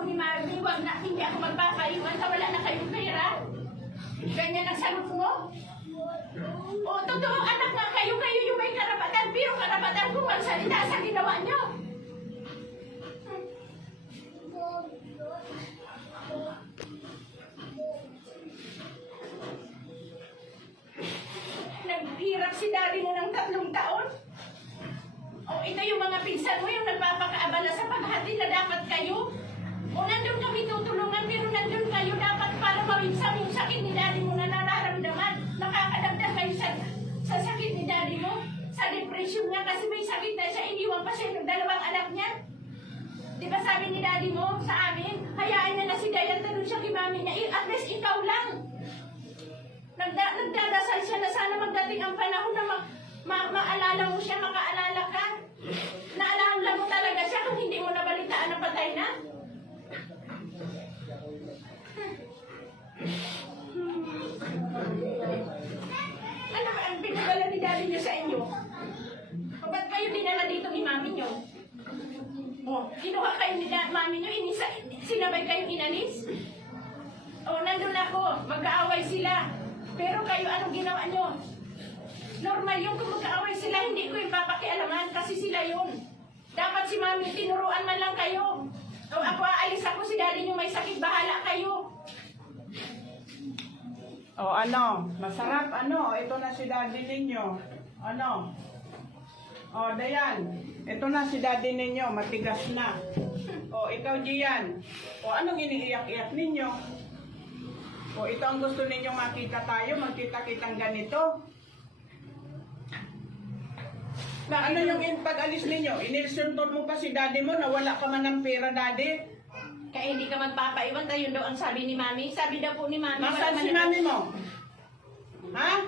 po ni Mami, wag na, hindi ako magpapaiwan sa wala na kayong pera. Ganyan ang sagot mo? O, totoo, anak nga kayo yung may karapatan, pero karapatan ko magsalita sa ginawa nyo. Naghirap si daddy mo ng 3 taon. O, ito yung mga pinsan mo, yung nagpapakaabala sa paghatid na dapat kayo. O, nandun kami tutulungan, pero nandun kayo dapat para mawinsan yung sakit ni daddy mo na nararamdaman. Nakakadagdag kayo sa sakit ni daddy mo. Sa depression niya kasi may sakit na siya, iniwan pa siya ng 2 anak niya. Di ba sabi ni daddy mo sa amin, hayaan niya na si Dayan, tanong siya kay mami niya, at least ikaw lang. Nagdadasal siya na sana magdating ang panahon na maalala mo siya, makaalala ka. Naalala mo talaga siya kung hindi mo nabalitaan na patay na. Ano ba ang pinagala ni daddy niyo sa inyo? O ba't kayo dinala dito ni mami niyo? O, kinuha kayo ni mami niyo, sinabay kayong inalis? O, nandun ako, magkaaway sila. Pero kayo, anong ginawa nyo? Normal yung kung magkaaway sila, hindi ko yung papakialaman kasi sila yun. Dapat si mami, tinuruan man lang kayo. O ako aalis ako, si daddy nyo may sakit, bahala kayo. O ano, masarap ano, ito na si daddy ninyo. Ano? O Dayan, ito na si daddy ninyo, matigas na. O ikaw Gian, o anong iniiyak-iyak ninyo? O ito ang gusto ninyong makita tayo, magkita-kitang ganito. Na ano yung pag-alis ninyo? Inilsunton mo pa si daddy mo na wala ka man ng pera, daddy? Kaya hindi ka magpapaiwan, tayo daw ang sabi ni mami. Sabi daw po ni mami. Nasaan si mami mo? Ha?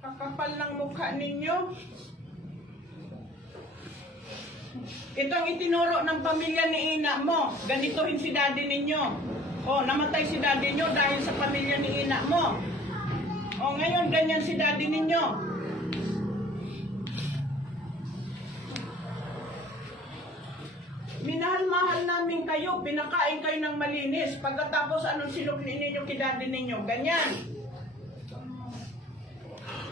Kakapal ng mukha ninyo. Itong itinuro ng pamilya ni ina mo. Ganitohin si daddy ninyo. O, namatay si daddy nyo dahil sa pamilya ni ina mo. O, ngayon ganyan si daddy ninyo. Minahal-mahal namin kayo, pinakain kayo ng malinis. Pagkatapos anong sinukli ninyo kay daddy ninyo? Ganyan.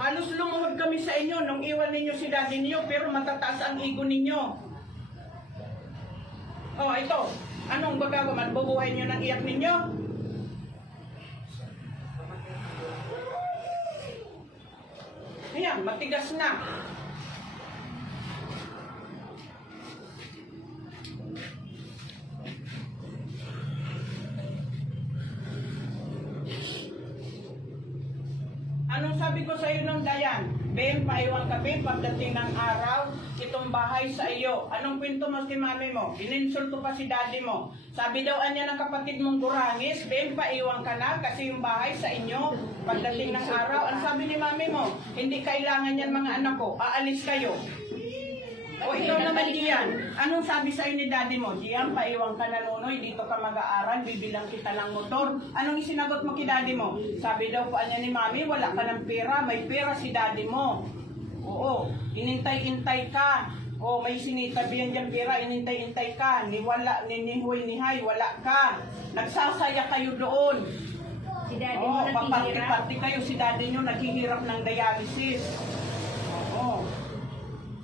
Halos lumuhod kami sa inyo nung iwan ninyo si daddy ninyo, pero matataas ang ego ninyo. Oh, ito. Anong magagawa? Bubuhay nyo ng iyak ninyo? Ayan, matigas na. Anong sabi ko sa iyo ng Dayan? Ben, paiwan ka Ben, pagdating ng araw, itong bahay sa iyo. Anong kwento mo kay mami mo? Ininsulto pa si daddy mo. Sabi daw anya ng kapatid mong Gurangis, Ben, paiwan ka na kasi yung bahay sa inyo. Pagdating ng araw, ang sabi ni mami mo, hindi kailangan yan mga anak ko, aalis kayo. O ikaw naman Gian, anong sabi sa ni daddy mo? Gian, paiwan ka na Nunoy, dito ka mag-aaral, bibilang kita ng motor. Anong isinagot mo kay daddy mo? Sabi daw pa niya ni mami, wala ka ng pera, may pera si daddy mo. Oo, inintay-intay ka. O may sinitabihan dyan pera, inintay-intay ka. Niwala, ninihuy-nihay, wala ka. Nagsasaya kayo doon. Si daddy mo naghihirap. Paparti-parti kayo, si daddy nyo naghihirap ng dialysis. Oo.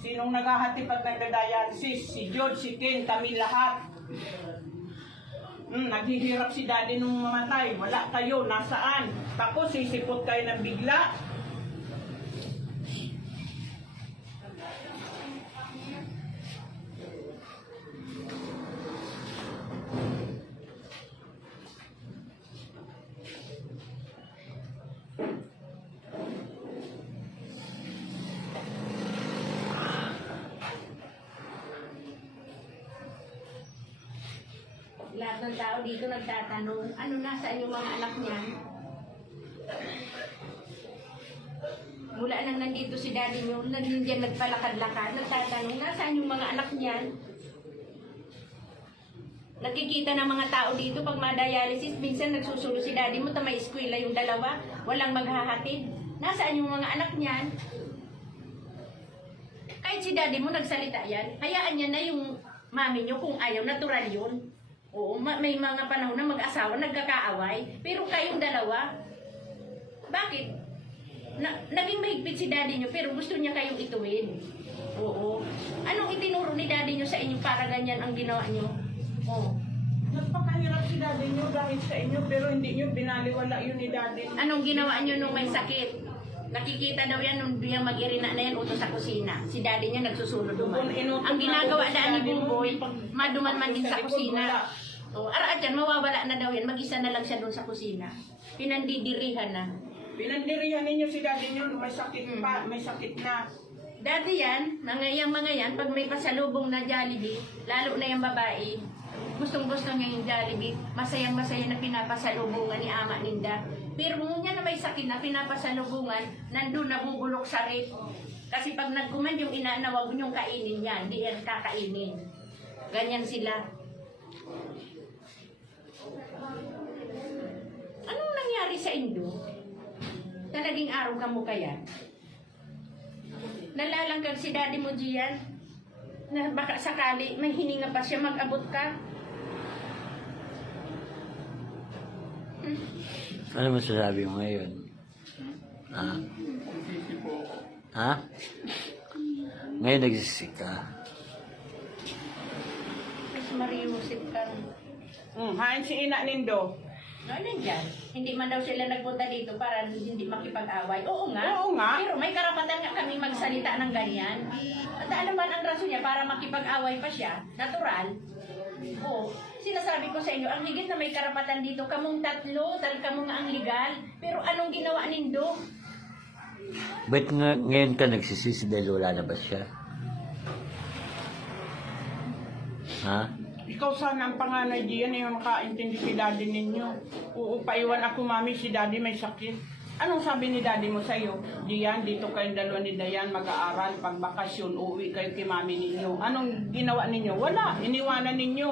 Sinong naghahati pag nagda-dialysis? Si George, si Ken, kami lahat. Naghihirap si daddy nung mamatay. Wala kayo, nasaan? Tapos sisipot kayo ng bigla. Lahat ng tao dito nagtatanong, ano nasaan yung mga anak niyan? Mula nang nandito si daddy nyo, nandiyan nagpalakad-lakad, nagtatanong, nasaan yung mga anak niyan? Nakikita ng mga tao dito pag ma-dialysis, minsan nagsusulo si daddy mo, may eskwela yung dalawa, walang maghahatid. Nasaan yung mga anak niyan? Kahit si daddy mo nagsalita yan, hayaan niya na yung mami nyo kung ayaw, natural yun. Oo, may mga panahon na mag-asawa nagkakaaway, pero kayong dalawa, bakit? Naging mahigpit si daddy nyo, pero gusto niya kayong ituwid. Oo. Anong itinuro ni daddy nyo sa inyo para ganyan ang ginawa nyo? Oo. Napakahirap si daddy nyo dahil sa inyo, pero hindi nyo binaliwala yun ni daddy. Anong ginawa nyo nung may sakit? Nakikita daw yan nung biyang mag-irina na yan utos sa kusina. Si daddy niya nagsusunod duman. Ang ginagawa daan ni Buboy, maduman man din sa kusina. O, araat yan, mawawala na daw yan. Mag-isa na lang siya doon sa kusina. Pinandidirihan na. Pinandirihan ninyo si daddy nyo, may sakit pa, may sakit na. Dati yan, mga yan, pag may pasalubong na Jollibee, lalo na yung babae, gustong-gusto niya yung Jollibee, masayang-masaya na pinapasalubungan ni Ama Ninda. Pero kung niya na may sakit na pinapasalubungan, nandun nabubulok sa rep. Kasi pag nagkuman yung ina na wag niyong kainin yan, di yan kakainin. Ganyan sila. Anong nangyari sa inyo? Na naging araw ka mo kaya? Nalalangkag si daddy mo diyan na baka sakali may hininga pa siya mag-abot ka. Ano masasabi mo ngayon? Ha? Ha? Ngayon nagsisik ka. Mas mariusip ka. Hain si ina nindo. No, nandyan. Hindi man daw sila nagpunta dito para hindi makipag-away. Oo nga. Oo nga. Pero may karapatan nga kami magsalita ng ganyan. At alam man ang rason niya para makipag-away pa siya. Natural. Oo. Sinasabi ko sa inyo, ang higit na may karapatan dito, kamong tatlo, dahil kamo nga ang legal. Pero anong ginawa nindo? Ba't nga ngayon ka nagsisisi dahil wala na ba siya? Ha? Ikaw sana ang panganay diyan, yung makaintindi si daddy ninyo. Oo, paiwan ako mami, si daddy may sakit. Anong sabi ni daddy mo sa'yo? Diyan, dito kayong dalawa ni Dayan mag-aaral, pag bakasyon, uuwi kayo kay mami ninyo. Anong ginawa ninyo? Wala, iniwanan ninyo.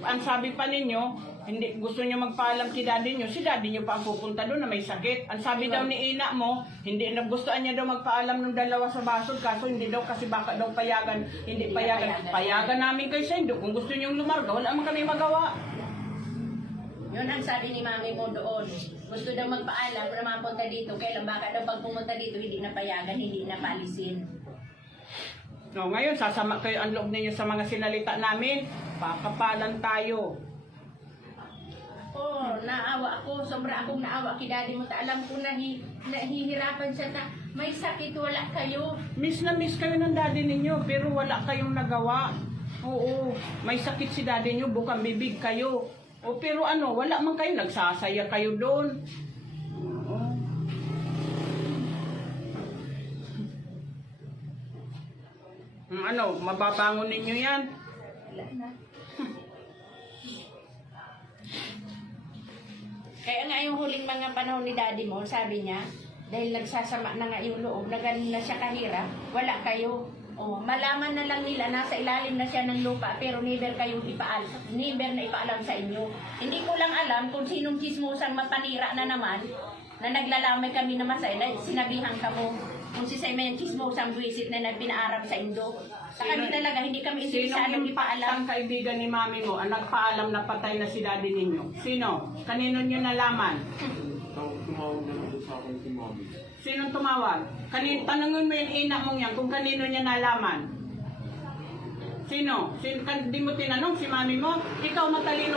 Ang sabi pa ninyo, hindi gusto nyo magpaalam si daddy nyo pa ang pupunta doon na may sakit. Ang sabi daw ni ina mo, hindi nagustuhan niya daw magpaalam ng dalawa sa basod, kaso hindi daw kasi baka daw payagan, hindi payagan. Payagan namin kayo sa inyo, kung gusto nyo lumarga, wala man kami magawa. Yun ang sabi ni mami mo doon. Gusto daw magpaalam na mapunta dito. Kailan baka daw pag pumunta dito, hindi na payagan, hindi na palisin. No, ngayon, sasama kayo ang loob ninyo sa mga sinalita namin. Pakapalan tayo. Oo, naawa ako. Sobra akong naawa kay daddy mo. Alam ko na nahihirapan siya na may sakit, wala kayo. Miss na miss kayo ng daddy ninyo, pero wala kayong nagawa. Oo, may sakit si daddy nyo, bukang bibig kayo. O pero ano, wala man kayo, nagsasaya kayo doon. Oo. Ano, mababangon ninyo yan? Wala na. Kaya nga yung huling mga panahon ni daddy mo, sabi niya, dahil nagsasama na nga yung loob, na ganun na siya kahirap, wala kayo. O, malaman na lang nila, nasa ilalim na siya ng lupa, pero never kayong never na ipaalam sa inyo. Hindi ko lang alam kung sinong chismusang mapanira na naman, na naglalamay kami na masay, na sinabihan ka mo, kung si Simon chismusang buwisit na pinaarap sa Indo. Sa kami talaga, hindi kami interesadong ipaalam. Sino kaibigan ni mami mo ang nagpaalam na patay na si daddy ninyo? Sino? Kanino nyo nalaman? Tumawag na lang sa akin si Mami. Sinong tumawag? Tanungin mo yung ina mong yan kung kanino niya nalaman. Sino? Di mo tinanong si mami mo? Ikaw matalino.